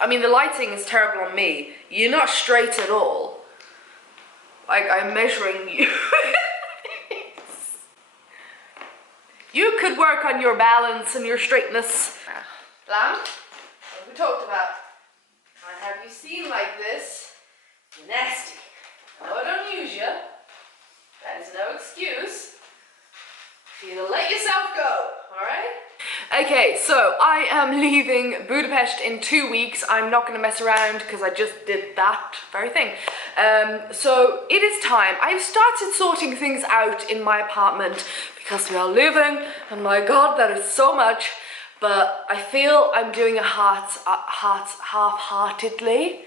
I mean, the lighting is terrible on me. You're not straight at all. Like, I'm measuring you. You could work on your balance and your straightness. Lamb, what we talked about. I have you seen like this. Nasty. Oh, don't use you. That is no excuse for you to let yourself go, alright? Okay, so I am leaving Budapest in 2 weeks. I'm not going to mess around because I just did that very thing. So it is time. I've started sorting things out in my apartment because we are living, and my god, that is so much. But I feel I'm doing it half-heartedly.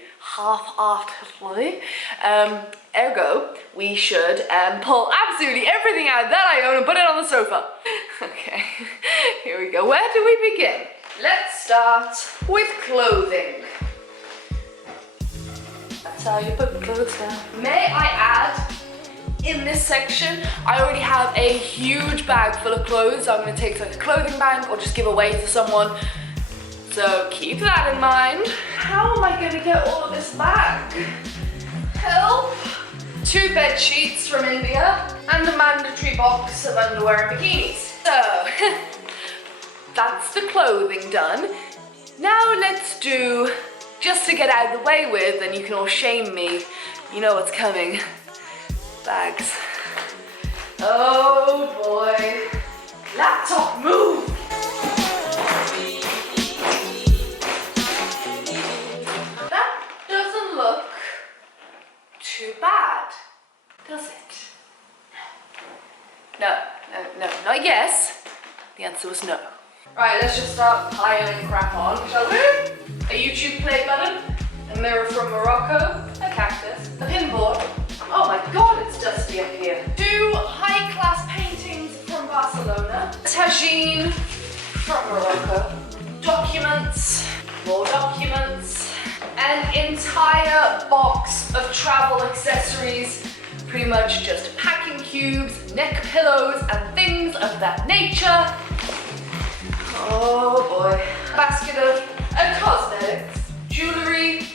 Ergo, we should pull absolutely everything out that I own and put it on the sofa. Okay, here we go. Where do we begin? Let's start with clothing. That's how you put clothes down. May I add, in this section, I already have a huge bag full of clothes. I'm going to take to like a clothing bank or just give away to someone. So keep that in mind. How am I going to get all of this back? Help! 2 bed sheets from India and a mandatory box of underwear and bikinis. So that's the clothing done. Now let's do, just to get out of the way with, and you can all shame me, you know what's coming. Bags. Oh boy. Laptop, move! That doesn't look too bad, does it? No, not yes. The answer was no. Right, let's just start piling crap on, shall we? A YouTube play button, a mirror from Morocco, a cactus, a pinboard. Oh my god, it's dusty up here. 2 high-class paintings from Barcelona, a tagine from Morocco, documents, more documents, an entire box of travel accessories, pretty much just packing cubes, neck pillows, and things of that nature. Oh boy. A basket of cosmetics, jewelry,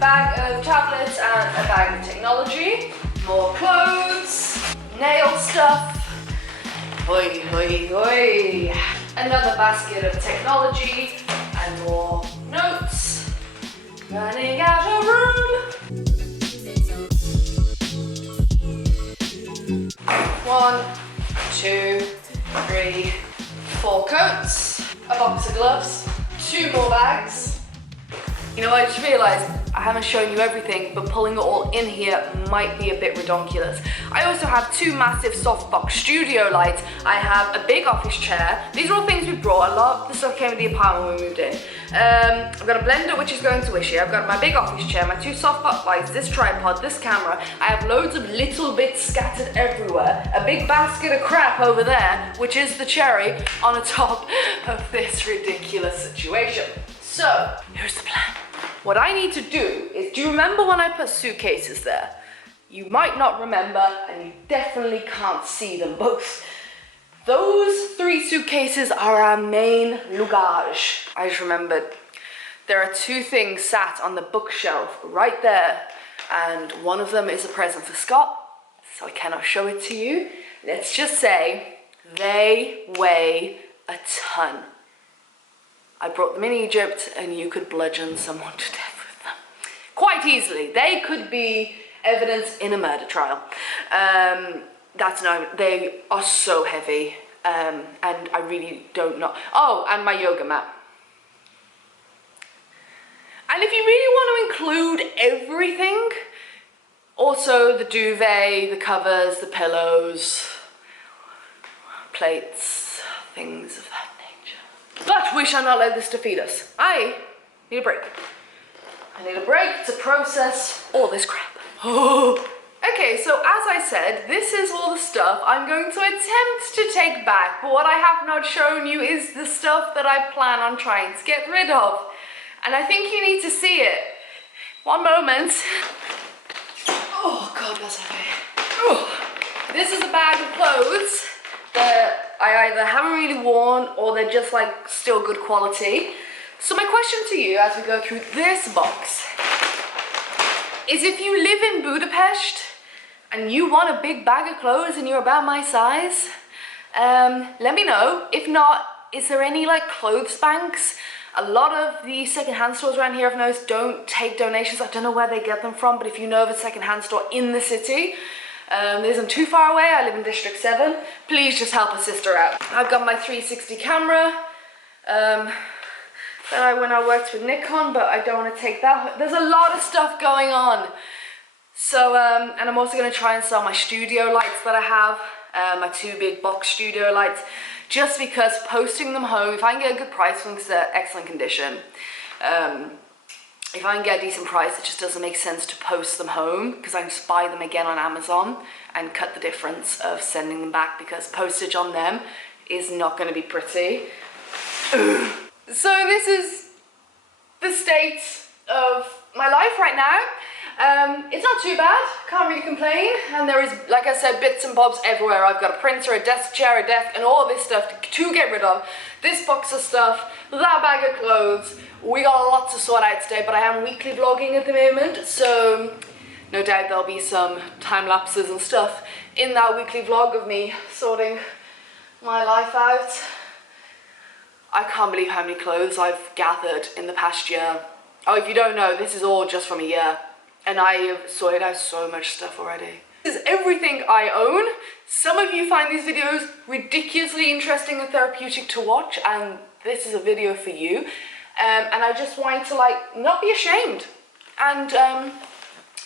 bag of tablets and a bag of technology, more clothes, nail stuff, oi, oi, oi. Another basket of technology and more notes. Running out of room. 1, 2, 3, 4 coats, a box of gloves, 2 more bags. You know, I just realised I haven't shown you everything, but pulling it all in here might be a bit redonkulous. I also have 2 massive softbox studio lights. I have a big office chair. These are all things we brought. A lot of the stuff came with the apartment when we moved in. I've got a blender which is going to Wishy. I've got my big office chair, my 2 softbox lights, this tripod, this camera. I have loads of little bits scattered everywhere. A big basket of crap over there, which is the cherry on the top of this ridiculous situation. So, here's the plan. What I need to do is, do you remember when I put suitcases there? You might not remember, and you definitely can't see them both. Those 3 suitcases are our main luggage. I just remembered there are 2 things sat on the bookshelf right there, and one of them is a present for Scott, so I cannot show it to you. Let's just say they weigh a ton. I brought them in Egypt, and you could bludgeon someone to death with them. Quite easily. They could be evidence in a murder trial. They are so heavy, and I really don't know. Oh, and my yoga mat. And if you really want to include everything, also the duvet, the covers, the pillows, plates, things of that nature. But we shall not let this defeat us. I need a break. I need a break to process all this crap. Okay, so as I said, this is all the stuff I'm going to attempt to take back, but what I have not shown you is the stuff that I plan on trying to get rid of. And I think you need to see it. One moment. Oh God, that's heavy. Oh. This is a bag of clothes that I either haven't really worn or they're just like still good quality. So my question to you as we go through this box is, if you live in Budapest and you want a big bag of clothes and you're about my size, let me know. If not, is there any like clothes banks? A lot of the secondhand stores around here, I've noticed, don't take donations. I don't know where they get them from, but if you know of a secondhand store in the city, it isn't too far away. I live in District 7. Please just help a sister out. I've got my 360 camera. When I worked with Nikon, but I don't want to take that. There's a lot of stuff going on. So, and I'm also going to try and sell my studio lights that I have, my 2 big box studio lights, just because posting them home, if I can get a good price for them because they're excellent condition, if I can get a decent price, it just doesn't make sense to post them home, because I can just buy them again on Amazon and cut the difference of sending them back, because postage on them is not going to be pretty. So this is the state of my life right now. It's not too bad, can't really complain, and there is, like I said, bits and bobs everywhere. I've got a printer, a desk chair, a desk, and all of this stuff to get rid of. This box of stuff, that bag of clothes. We got a lot to sort out today, but I am weekly vlogging at the moment, so no doubt there'll be some time lapses and stuff in that weekly vlog of me sorting my life out. I can't believe how many clothes I've gathered in the past year. Oh, if you don't know, this is all just from a year. And I have sorted out so much stuff already. This is everything I own. Some of you find these videos ridiculously interesting and therapeutic to watch, and this is a video for you. And I just wanted to like not be ashamed and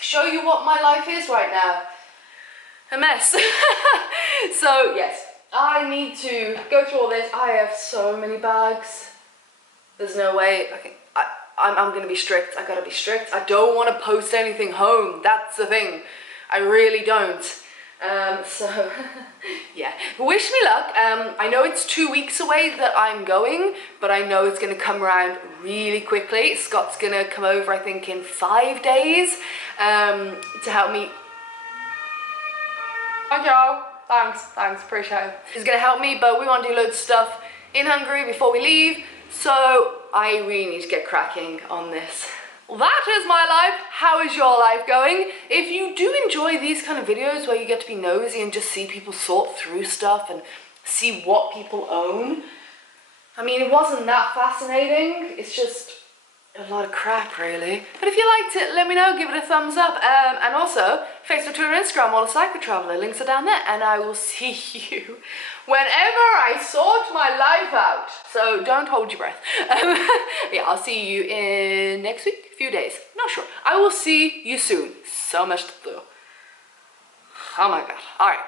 show you what my life is right now. A mess. So yes, I need to go through all this. I have so many bags. There's no way. I'm gonna be strict. I gotta be strict. I don't want to post anything home. That's the thing. I really don't. So yeah, wish me luck. I know it's 2 weeks away that I'm going, but I know it's gonna come around really quickly. Scott's gonna come over, I think, in 5 days to help me. Thank you. Thanks, appreciate it. He's gonna help me, but we want to do loads of stuff in Hungary before we leave, so I really need to get cracking on this. Well, that is my life. How is your life going? If you do enjoy these kind of videos where you get to be nosy and just see people sort through stuff and see what people own, I mean, it wasn't that fascinating. It's just a lot of crap, really. But if you liked it, let me know, give it a thumbs up. And also, Facebook, Twitter, and Instagram, all the PsychoTraveller links are down there. And I will see you whenever I sort my life out. So don't hold your breath. Yeah, I'll see you in next week, a few days. Not sure. I will see you soon. So much to do. Oh my God. All right.